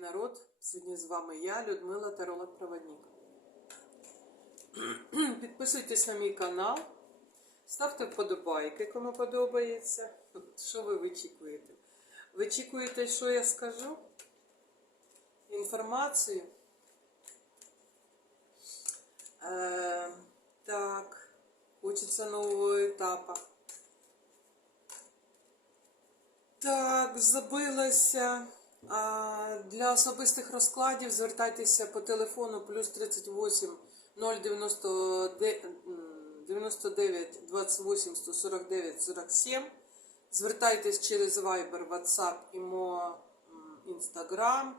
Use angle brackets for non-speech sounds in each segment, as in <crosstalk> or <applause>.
народ! Сьогодні з вами я, Людмила Таролог Проводник. <clears throat> Підписуйтесь на мій канал, ставте вподобайки, кому подобається. Що ви вичікуєте? Вичікуєте, що я скажу? Інформацію? Е, так, хочеться нового етапу. Так, забилася. Для особистих розкладів звертайтеся по телефону плюс 38 099 99 28 149 47. Звертайтесь через Viber, WhatsApp, ІМО, Instagram.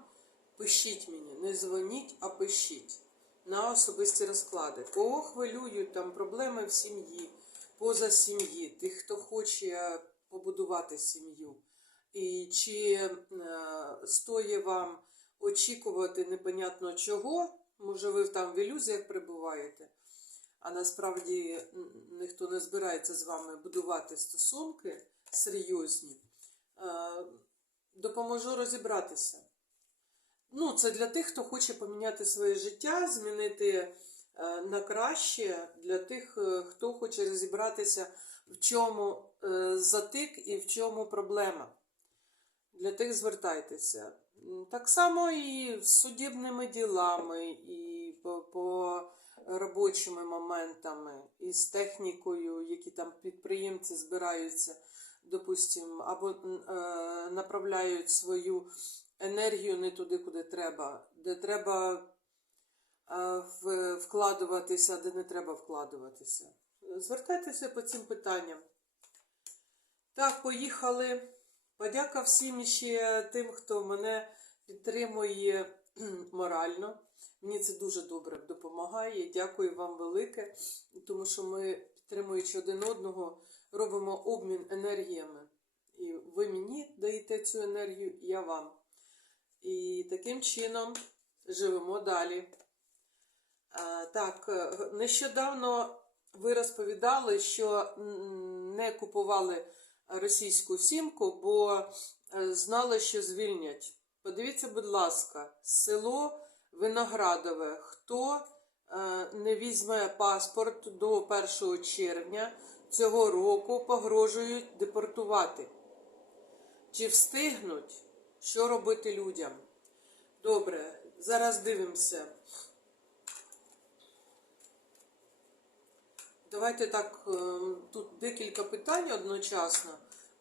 Пишіть мені, не дзвоніть, а пишіть на особисті розклади. Кого хвилюють там проблеми в сім'ї, поза сім'ї, тих, хто хоче побудувати сім'ю. І чи е, стоїть вам очікувати непонятно чого, може ви там в ілюзіях перебуваєте, а насправді ніхто не збирається з вами будувати стосунки серйозні, е, допоможу розібратися. Ну, це для тих, хто хоче поміняти своє життя, змінити е, на краще, для тих, хто хоче розібратися, в чому затик і в чому проблема. Для тих звертайтеся. Так само і з судебними ділами, і по, по робочими моментами, і з технікою, які там підприємці збираються, допустимо, або е, направляють свою енергію не туди, куди треба, де треба е, вкладуватися, де не треба вкладуватися. Звертайтеся по цим питанням. Так, поїхали. Подяка всім ще тим, хто мене підтримує <clears throat> морально. Мені це дуже добре допомагає. Дякую вам велике, тому що ми, підтримуючи один одного, робимо обмін енергіями. І ви мені даєте цю енергію, і я вам. І таким чином живемо далі. А, так, е, нещодавно ви розповідали, що не купували російську сімку, бо е, знали, що звільнять. Подивіться, будь ласка, село Виноградове. Хто е, не візьме паспорт до 1 червня цього року, погрожують депортувати. Чи встигнуть? Що робити людям? Добре, зараз дивимося. Давайте так, ем, тут декілька питань одночасно,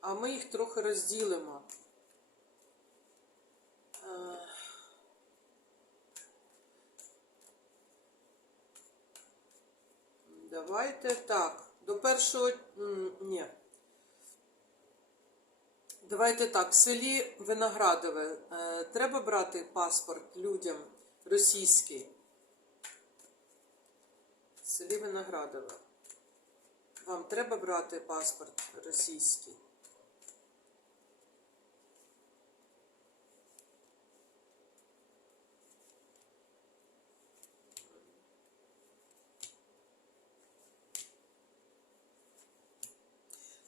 а ми їх трохи розділимо. Е, Давайте так. До першого. Ні. Давайте так, в селі Виноградове е, треба брати паспорт людям російський. В селі Виноградове. Вам треба брати паспорт російський.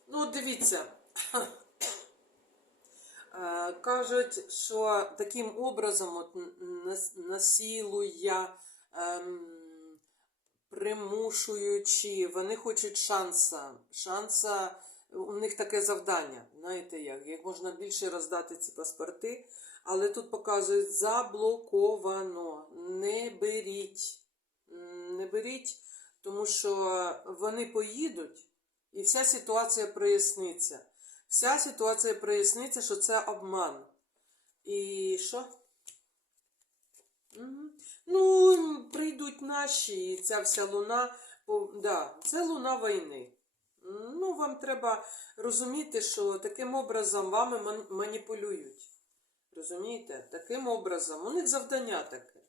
Ну, дивіться. <coughs> Е, Кажуть, що таким образом от насилує, ем, примушуючи, вони хочуть шанса. Шанса, у них таке завдання. Знаєте як? Як можна більше роздати ці паспорти, але тут показують заблоковано. Не беріть. Не беріть, тому що вони поїдуть, і вся ситуація проясниться. Вся ситуація проясниться, що це обман. І що? Ну, прийдуть наші, і ця вся луна, по- да, це луна війни. Ну, вам треба розуміти, що таким образом вами маніпулюють. Розумієте? Таким образом. У них завдання таке.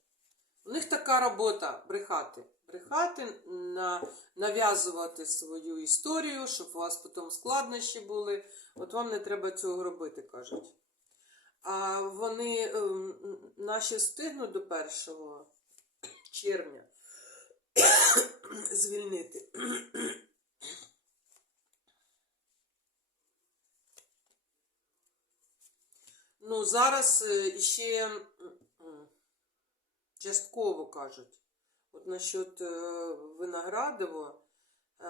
У них така робота брехати. Брехати, на, нав'язувати свою історію, щоб у вас потім складнощі були. От вам не треба цього робити, кажуть. А вони ем, наші встигнуть до 1 червня звільнити. Ну, зараз е, ще Частково кажуть. От насчет е, Виноградово. Е,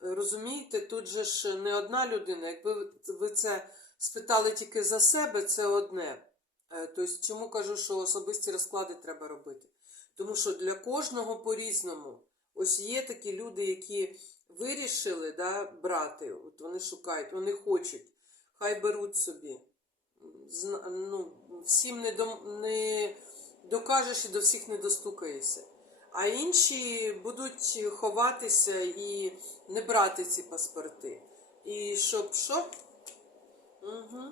розумієте, тут же ж не одна людина. Якби ви це спитали тільки за себе, це одне. Е, Тобто, чому кажу, що особисті розклади треба робити? Тому що для кожного по-різному. Ось є такі люди, які вирішили да, брати, от вони шукають, вони хочуть, хай беруть собі. Ну, всім не, дом, не докажеш і до всіх не достукаєшся. А інші будуть ховатися і не брати ці паспорти. І щоб що? Угу.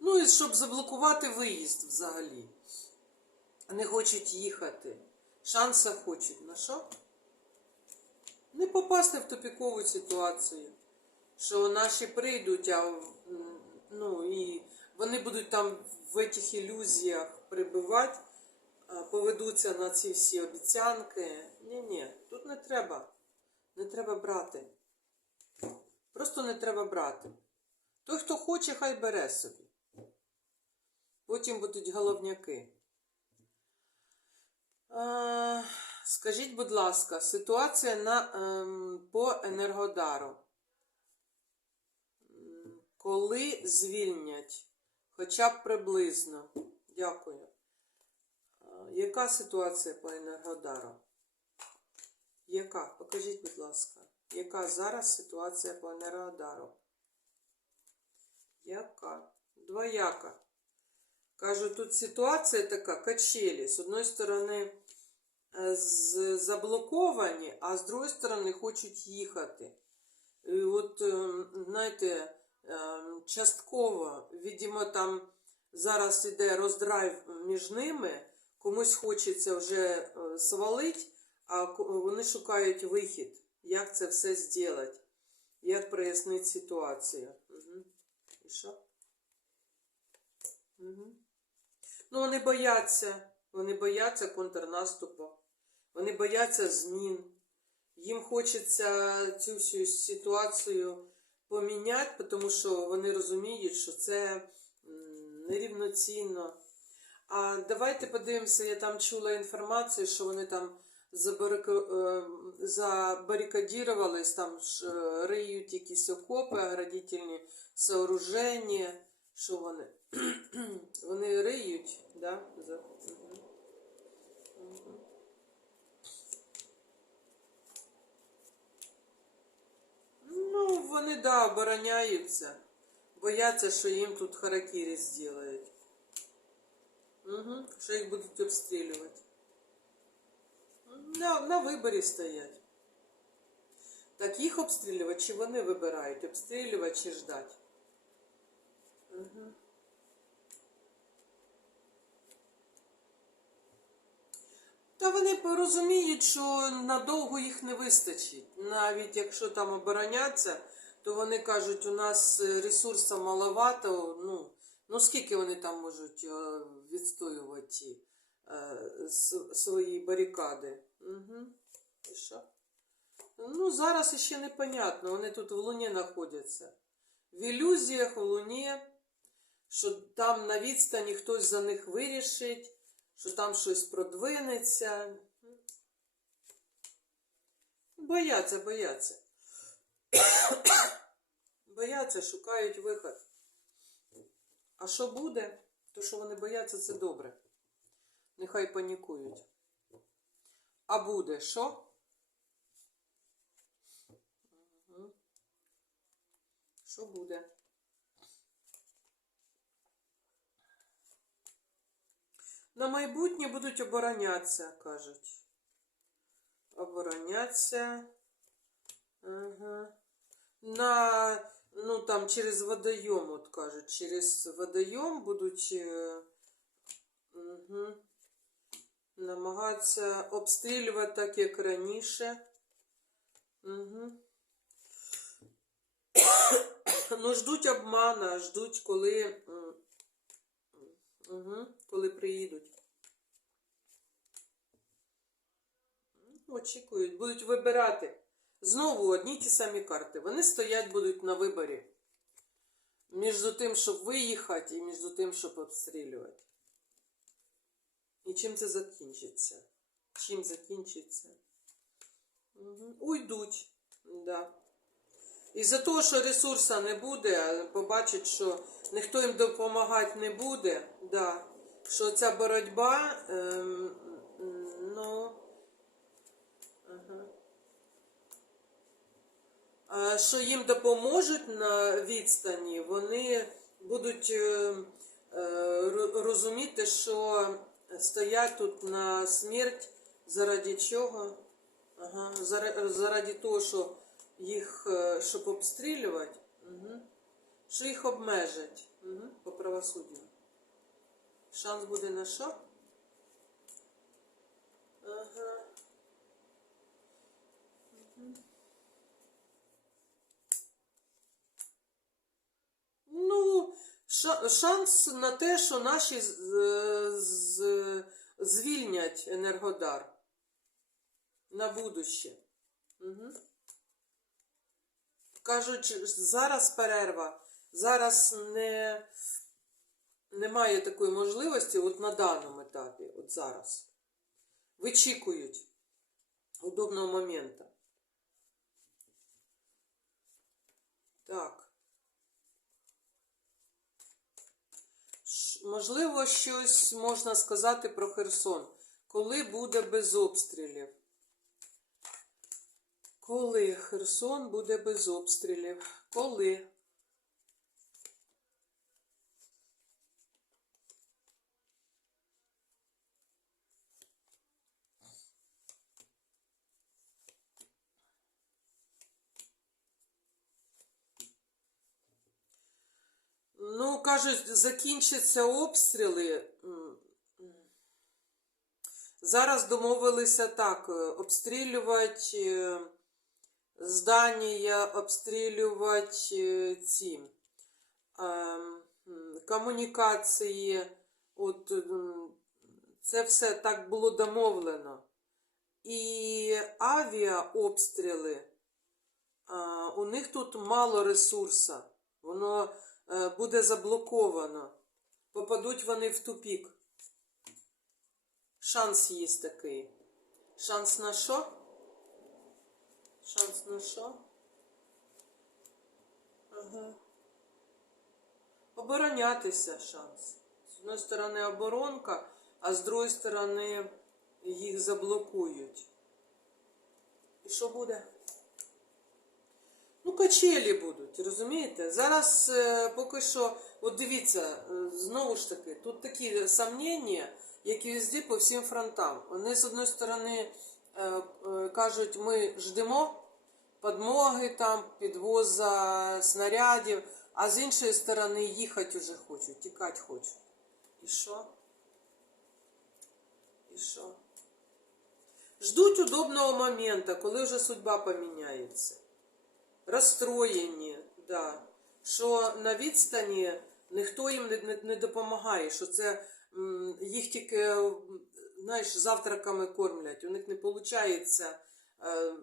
Ну і щоб заблокувати виїзд взагалі. Не хочуть їхати. Шанса хочуть. На що? Не попасти в тупікову ситуацію. Що наші прийдуть, а ну і вони будуть там в цих ілюзіях прибувати, поведуться на ці всі обіцянки. Ні-ні, тут не треба. Не треба брати. Просто не треба брати. Той, хто хоче, хай бере собі. Потім будуть головняки. Е, скажіть, будь ласка, ситуація на, ем, по Енергодару. Коли звільнять? Хоча б приблизно. Дякую. Е, яка ситуація по Енергодару? Яка? Покажіть, будь ласка. Яка зараз ситуація по Енергодару? Яка? Двояка. Кажу, тут ситуація така, качелі. З одної сторони е, заблоковані, а з другої сторони хочуть їхати. І от, е, знаєте, е, частково, видимо, там зараз іде роздрайв між ними, комусь хочеться вже свалить, а вони шукають вихід, як це все зробити, як прояснити ситуацію. І що? Угу. Ну, вони бояться. Вони бояться контрнаступу. Вони бояться змін. Їм хочеться цю всю ситуацію поміняти, тому що вони розуміють, що це нерівноцінно. А давайте подивимося, я там чула інформацію, що вони там забарику- е, там е, риють якісь окопи, оградительні сооруження. Що вони? <clears throat> Вони риють, да? За... Ну, вони, да, обороняються. Бояться, що їм тут харакірі зроблять. Угу. Що їх будуть обстрілювати. На, на виборі стоять. Так їх обстрілювати, чи вони вибирають, обстрілювати чи ждати? Угу. Та вони розуміють, що надовго їх не вистачить. Навіть якщо там обороняться, то вони кажуть, у нас е, ресурсу маловато. Ну, ну скільки вони там можуть е, відстоювати е, свої барикади? Угу. І що? Ну, зараз іще непонятно. Вони тут в Луні знаходяться. В ілюзіях в Луні, що там на відстані хтось за них вирішить що там щось продвинеться. Бояться, бояться. бояться, шукають виход. А що буде? То, що вони бояться, це добре. Нехай панікують. А буде що? Що буде? На майбутнє будуть оборонятися, кажуть. Оборонятися. Ага. На, ну там через водойом, от кажуть, через водойом будуть угу, намагатися обстрілювати так, як раніше. Угу. <coughs> ну, ждуть обмана, ждуть, коли. Угу, коли приїдуть. Очікують, будуть вибирати. Знову одні ті самі карти. Вони стоять будуть на виборі. Між тим, щоб виїхати, і між тим, щоб обстрілювати. І чим це закінчиться? Чим закінчиться? Угу. Уйдуть, да. І за того, що ресурсу не буде, побачать, що ніхто їм допомагати не буде, да. що ця боротьба, ем, ну, ага. А що їм допоможуть на відстані, вони будуть е, е, розуміти, що стоять тут на смерть заради чого? Ага, заради, того, що їх е, щоб обстрілювати, угу. що їх обмежать угу. по правосуддю. Шанс буде на що? Ага. Ну, шанс на те, що наші звільнять Енергодар на будуще. Угу. Кажуть, зараз перерва, зараз не, немає такої можливості, от на даному етапі, от зараз. Вичікують удобного моменту. Так. Можливо, щось можна сказати про Херсон. Коли буде без обстрілів? Коли Херсон буде без обстрілів? Коли? Ну, кажуть, закінчаться обстріли. Зараз домовилися так: е, обстрілювати е, здання, обстрілювати е, ці ем, комунікації. От це все так було домовлено. І авіаобстріли, у них тут мало ресурсу. Воно буде заблоковано. Попадуть вони в тупік. Шанс є такий. Шанс на що? Шанс на що? Ага. Оборонятися шанс. З одної сторони оборонка, а з другої сторони їх заблокують. І що буде? Ну, качелі будуть, розумієте? Зараз е, поки що, от дивіться, е, знову ж таки, тут такі сомнення, які везде по всім фронтам. Вони з одної сторони е, кажуть, ми ждемо подмоги, там, підвоза снарядів, а з іншої сторони їхати вже хочуть, тікати хочуть. І що? І що? Ждуть удобного моменту, коли вже судьба поміняється розстроєні, да. що на відстані ніхто їм не, не, не допомагає, що це м, їх тільки знаєш, завтраками кормлять. У них не виходить е,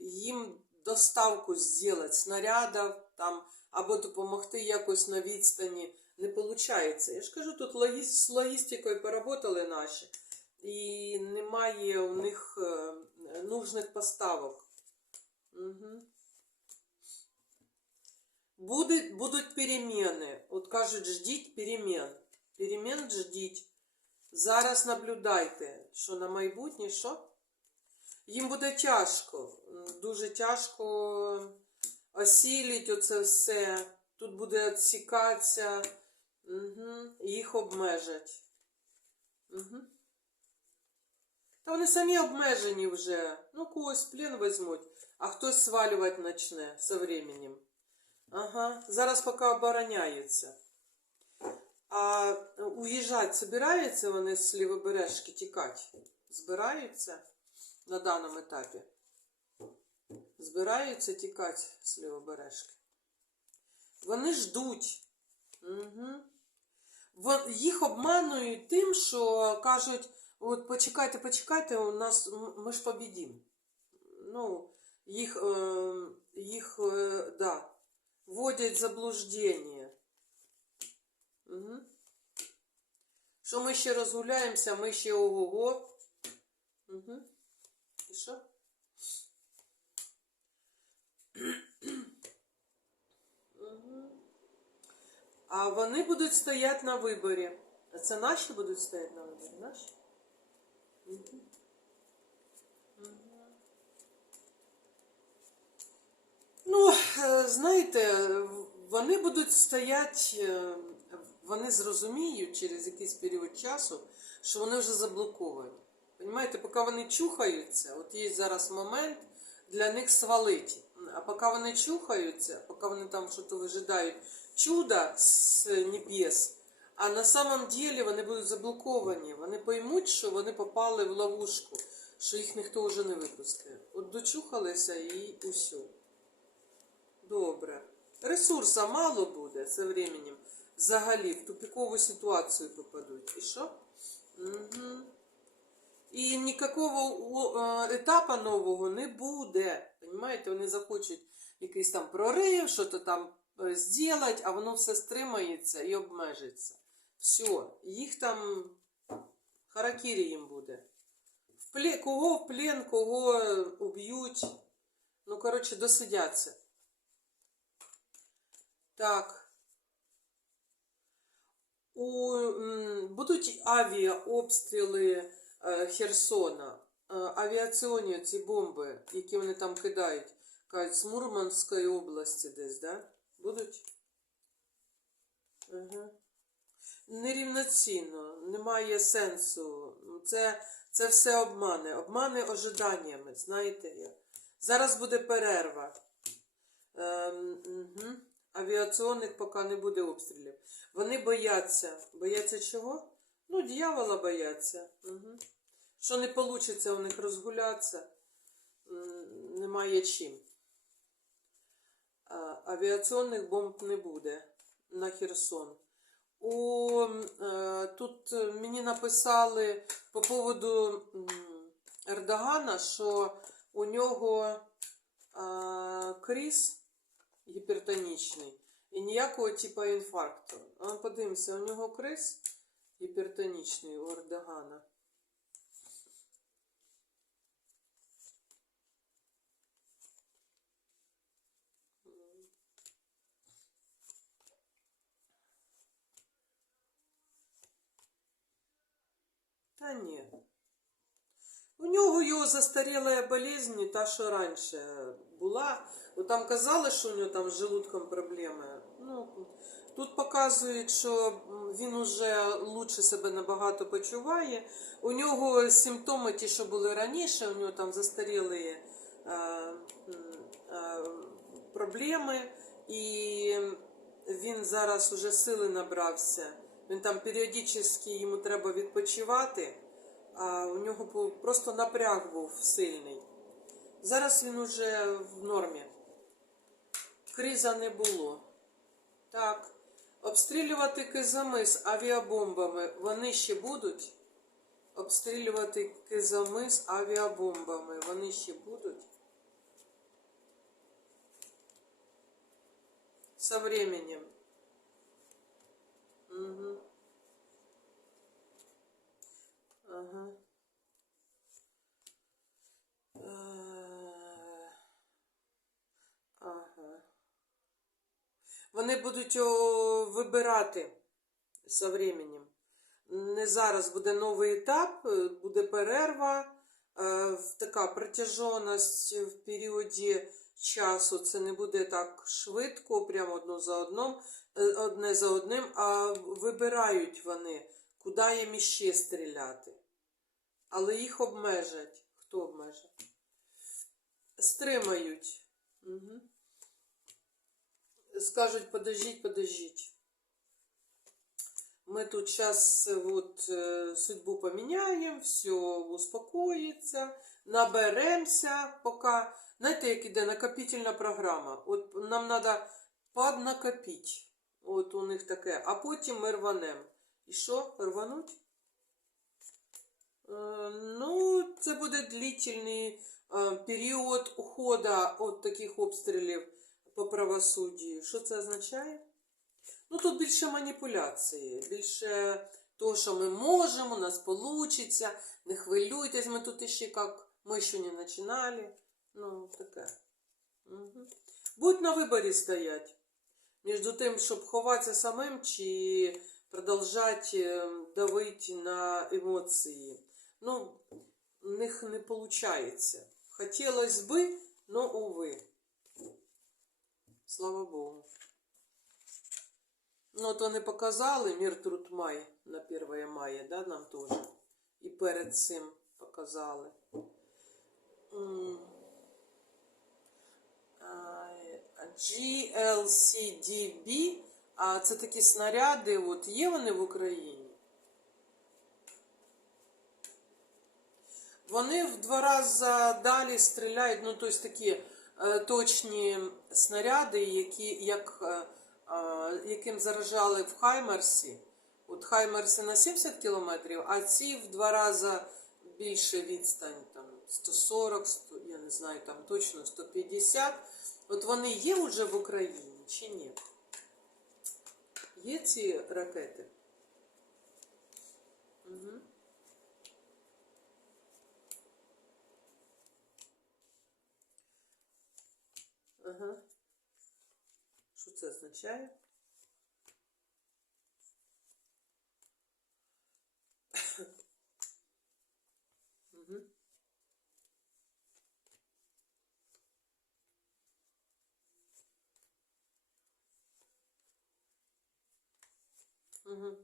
їм доставку зробити снарядів там, або допомогти якось на відстані. Не виходить. Я ж кажу, тут логі- з логістикою поработали наші, і немає у них е, нужних поставок. Угу. Буде, будуть переміни. От кажуть, ждіть перемін. Перемін ждіть. Зараз наблюдайте, що на майбутнє, що? Їм буде тяжко. Дуже тяжко осілити оце все. Тут буде відсікатися, угу. їх обмежать. Угу. Та вони самі обмежені вже. Ну, когось плен візьмуть, а хтось свалювати почне со временем. Ага, зараз поки обороняються. А уїжджати збираються вони з лівобережки тікати? Збираються на даному етапі? Збираються тікати з лівобережки. Вони ждуть. Угу. Їх обманують тим, що кажуть, от почекайте, почекайте, у нас ми ж побідім. Ну, їх, е, їх, е, да, Вводит в заблуждення. Угу. Що ми ще розгуляємося, ми ще ого-го. Угу. І що? А вони будуть стояти на виборі. А це наші будуть стояти на виборі? Наші? Угу. Ну, е, знаєте, вони будуть стояти, е, вони зрозуміють через якийсь період часу, що вони вже заблоковані. Понімаєте, поки вони чухаються, от є зараз момент для них свалить. А поки вони чухаються, поки вони там щось вижидають чуда з небес, а на самом деле вони будуть заблоковані. Вони поймуть, що вони попали в ловушку, що їх ніхто вже не випустить. От дочухалися і усе. Добре. Ресурса мало буде со временем. Взагалі в тупікову ситуацію попадуть. І що? Угу. І ніякого е, етапу нового не буде. Понимаєте, вони захочуть якийсь там прорив, що то там е, зробити, а воно все стримається і обмежиться. Все, їх там харакірі їм буде. В плен, кого в плен, кого уб'ють. Ну, коротше, досидяться. Так. У, будуть авіаобстріли е, Херсона, е, авіаційні ці бомби, які вони там кидають, кажуть, з Мурманської області десь, да? Будуть? Ага. Нерівноцінно, немає сенсу. Це, це все обмани. Обмани ожиданнями, знаєте. Зараз буде перерва. Ем, угу. Авіаційних поки не буде обстрілів. Вони бояться. Бояться чого? Ну, дьявола бояться. Угу. Що не вийде у них розгулятися, немає чим. Авіаційних бомб не буде на Херсон. У, е, тут мені написали по поводу Ердогана, що у нього кріс гіпертонічний і ніякого типу інфаркту. А подивимося, у нього криз гіпертонічний у Ердогана. Та ні. Нього його застаріла болезнь, та, що раніше була. От там казали, що у нього там з желудком проблеми. Ну, тут показують, що він уже лучше себе набагато почуває. У нього симптоми ті, що були раніше, у нього там застаріли е, е, проблеми, і він зараз уже сили набрався. Він там періодично йому треба відпочивати, а у нього був- просто напряг був сильний. Зараз він уже в нормі. Криза не було. Так. Обстрілювати кизамис авіабомбами вони ще будуть. Обстрілювати кизамис авіабомбами вони ще будуть. Со временем. Угу. Ага. Е, Ага. Вони будуть вибирати со временем. Не зараз буде новий етап, е, буде перерва, е, така протяженість в періоді часу. Це не буде так швидко, прямо одно за одним, одне за одним, а вибирають вони, куди їм іще стріляти. Але їх обмежать. Хто обмежить? Стримають. Угу. Скажуть, подождіть, подождіть. Мы тут сейчас вот э, судьбу поменяем, все успокоится, наберемся, пока. Знаєте, як іде накопительна програма. От нам треба поднакопити. От у них таке, а потім ми рванем. І що? Рвануть? Е, Ну, це буде длительний е, період уходу від таких обстрілів по правосуддю. Що це означає? Ну тут більше маніпуляції, більше То, що ми можемо, у нас вийде, не хвилюйтесь, ми тут ще як, ми ще не починали. Ну, таке. Угу. Будь на виборі стоять. Між тим, щоб ховатися самим, чи продовжати е, давити на емоції. Ну, в них не виходить. Хотілося би, но увы. Слава Богу. Ну, от вони показали мір труд май на 1 мая, да, нам теж. І перед цим показали. GLCDB, а це такі снаряди, от є вони в Україні. Вони в два рази далі стріляють, ну, тобто такі е, точні снаряди, які, як, е, е, яким заражали в Хаймерсі. От Хаймерси на 70 кілометрів, а ці в два рази більше відстань, там 140, 100, я не знаю, там точно 150. От вони є вже в Україні чи ні? Є ці ракети? Угу. Ага. Що це означає? Угу.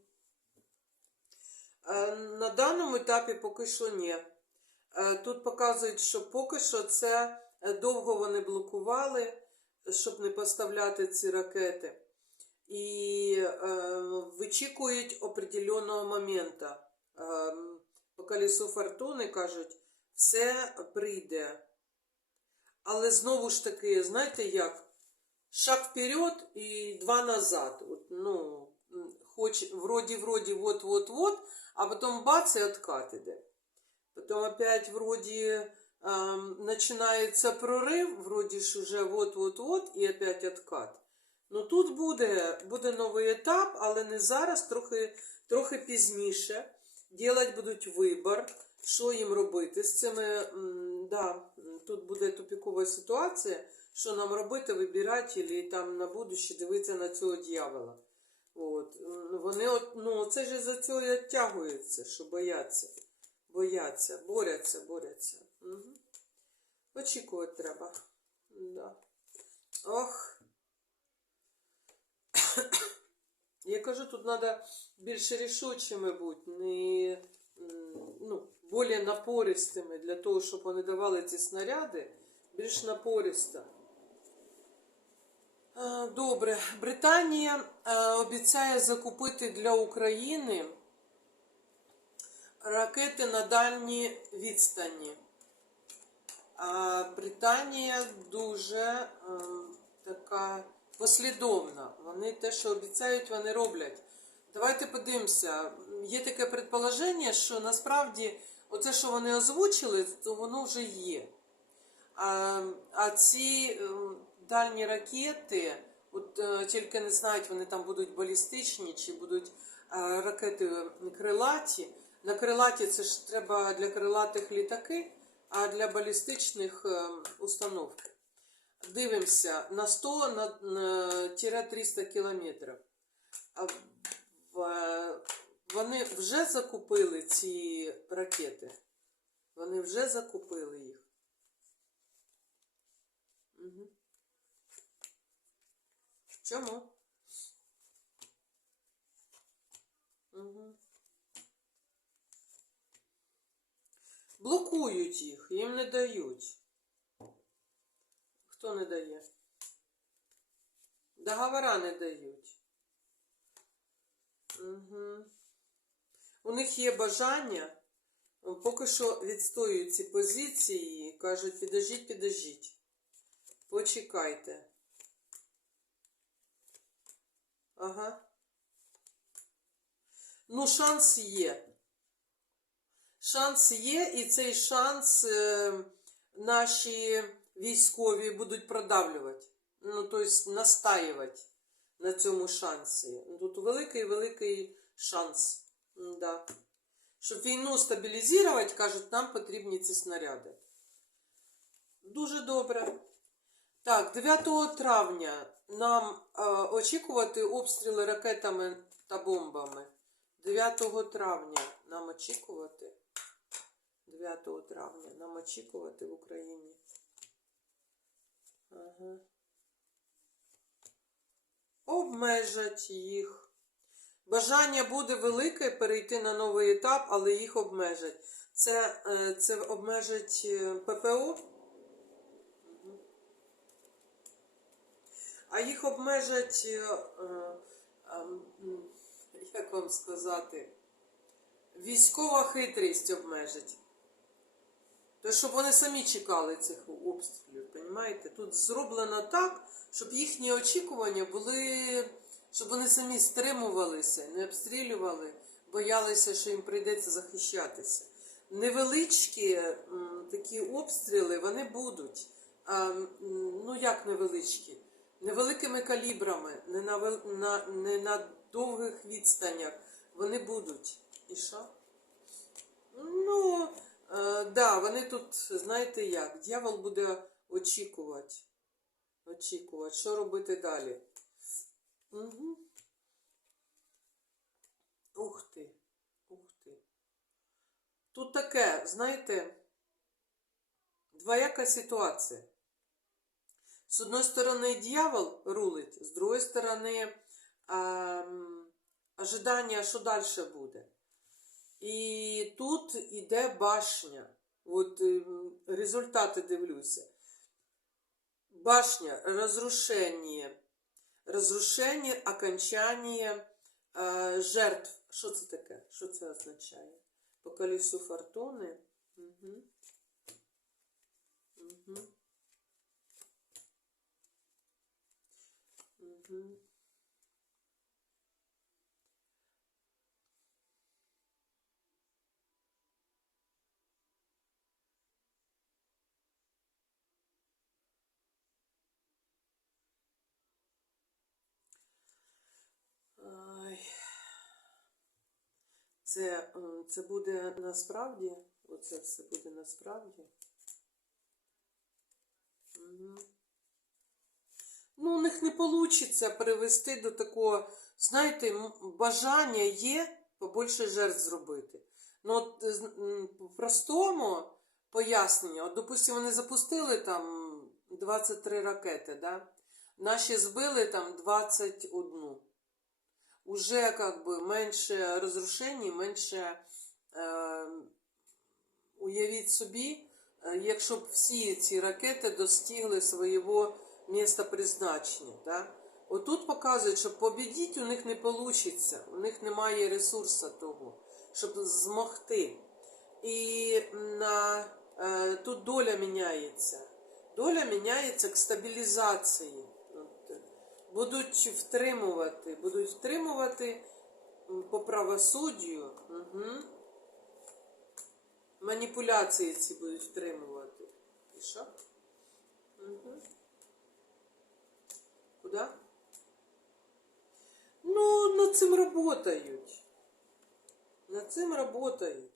На даному етапі поки що ні. Е, Тут показують, що поки що це довго вони блокували, щоб не поставляти ці ракети. І е, вичікують определеного моменту. Е, по колесу фортуни кажуть, все прийде. Але знову ж таки, знаєте як? Шаг вперед і два назад. От, ну, хоч вроді, вроді, вот, вот, вот, а потом бац, и откат іде. Потом опять вроде эм, начинается прорыв, вроде ж уже вот-вот-вот, і опять откат. Ну тут буде, буде новий етап, але не зараз, трохи, трохи пізніше. Ділать будуть вибір, що їм робити. З цими, да, тут буде тупікова ситуація, що нам робити, вибирати, і там на будуще дивитися на цього дьявола. От. Вони от, ну, це ж за цього і оттягуються, що бояться. Бояться, борються, борються. Угу. Очікувати треба. Да. Ох. <coughs> Я кажу, тут треба більш рішучими бути, не ну, більш напористими для того, щоб вони давали ці снаряди, більш напористо. Добре, Британія обіцяє закупити для України ракети на дальні відстані. Британія дуже ем, така послідовна. Вони те, що обіцяють, вони роблять. Давайте подивимося. Є таке предположення, що насправді оце, що вони озвучили, то воно вже є. А, а ці ем, дальні ракети, от е, тільки не знають, вони там будуть балістичні чи будуть е, ракети крилаті. На крилаті це ж треба для крилатих літаки, а для балістичних е, установки. Дивимося на 100 на, на тире 300 кілометрів. Вони вже закупили ці ракети. Вони вже закупили їх. Угу. Чому? Угу. Блокують їх, їм не дають. Хто не дає? Договора не дають. Угу. У них є бажання, поки що відстоюють ці позиції кажуть, підождіть, підождіть. Почекайте. Ага. Ну, шанс є. Шанс є, і цей шанс е, наші військові будуть продавлювати. Ну, тобто настаювати на цьому шансі. Тут великий-великий шанс. Да. Щоб війну стабілізувати, кажуть, нам потрібні ці снаряди. Дуже добре. Так, 9 травня нам е, очікувати обстріли ракетами та бомбами. 9 травня нам очікувати. 9 травня нам очікувати в Україні. Ага. Обмежать їх. Бажання буде велике перейти на новий етап, але їх обмежать. Це, е, це обмежить е, ППО. А їх обмежать, е, як вам сказати, військова хитрість обмежить. То, щоб вони самі чекали цих обстрілів, розумієте? Тут зроблено так, щоб їхні очікування були, щоб вони самі стримувалися, не обстрілювали, боялися, що їм прийдеться захищатися. Невеличкі м, такі обстріли вони будуть. А, ну як невеличкі? Невеликими калібрами, не на, на, не на довгих відстанях. Вони будуть. І що? Ну, е, да, вони тут, знаєте як, дьявол буде очікувати. Очікувати, що робити далі. Угу. Ух ти, ух ти. Тут таке, знаєте, двояка ситуація. З одної сторони, дьявол рулить, з другої сторони, ем, ожидання, що далі буде. І тут іде башня. От ем, результати дивлюся. Башня, розрушення. Розрушення, окончання е, жертв. Що це таке? Що це означає? По колесу фортуни. Угу. Угу. Угу. Це, це буде насправді, оце все буде насправді. Угу. Ну, у них не вийде привести до такого, знаєте, бажання є побільше жертв зробити. Ну, от е, по-простому пояснення, от, допустимо, вони запустили там 23 ракети, да? наші збили там 21 уже как бы менше розрушень, менше е, уявіть собі, е, якщо б всі ці ракети достигли свого міста призначення. Да? Отут показують, що побідіть у них не вийде, у них немає ресурсу того, щоб змогти. І на, е, тут доля міняється. Доля міняється к стабілізації. Будуть втримувати, будуть втримувати по правосуддю. Угу. Маніпуляції ці будуть втримувати. І що? Угу. Куди? Ну, над цим працюють. Над цим працюють.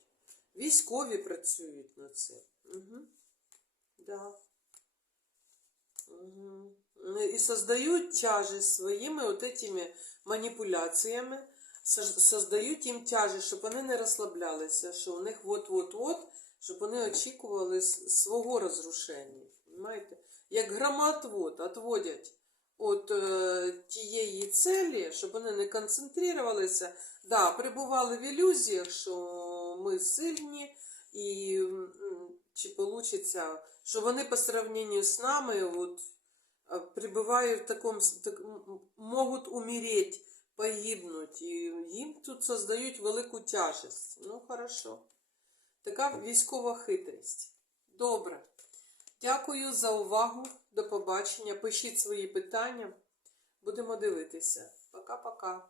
Військові працюють над цим. Угу. Да. И создают тяжесть своими вот этими маніпуляціями, со- создають їм тяжесть, щоб вони не розслаблялися, що у них от-от-от, щоб вони очікували свого розрушення. Понимаєте? Як громоотвод відводять от е, тієї цілі, щоб вони не концентрувалися, да, перебували в ілюзіях, що ми сильні, і чи вийде, що вони по сравнению з нами от, а, пребывают в таком, с- так, могут умереть, погибнуть, і їм тут создають велику тяжесть. Ну, хорошо. Така військова хитрість. Добре. Дякую за увагу. До побачення. Пишіть свої питання. Будемо дивитися. Пока-пока.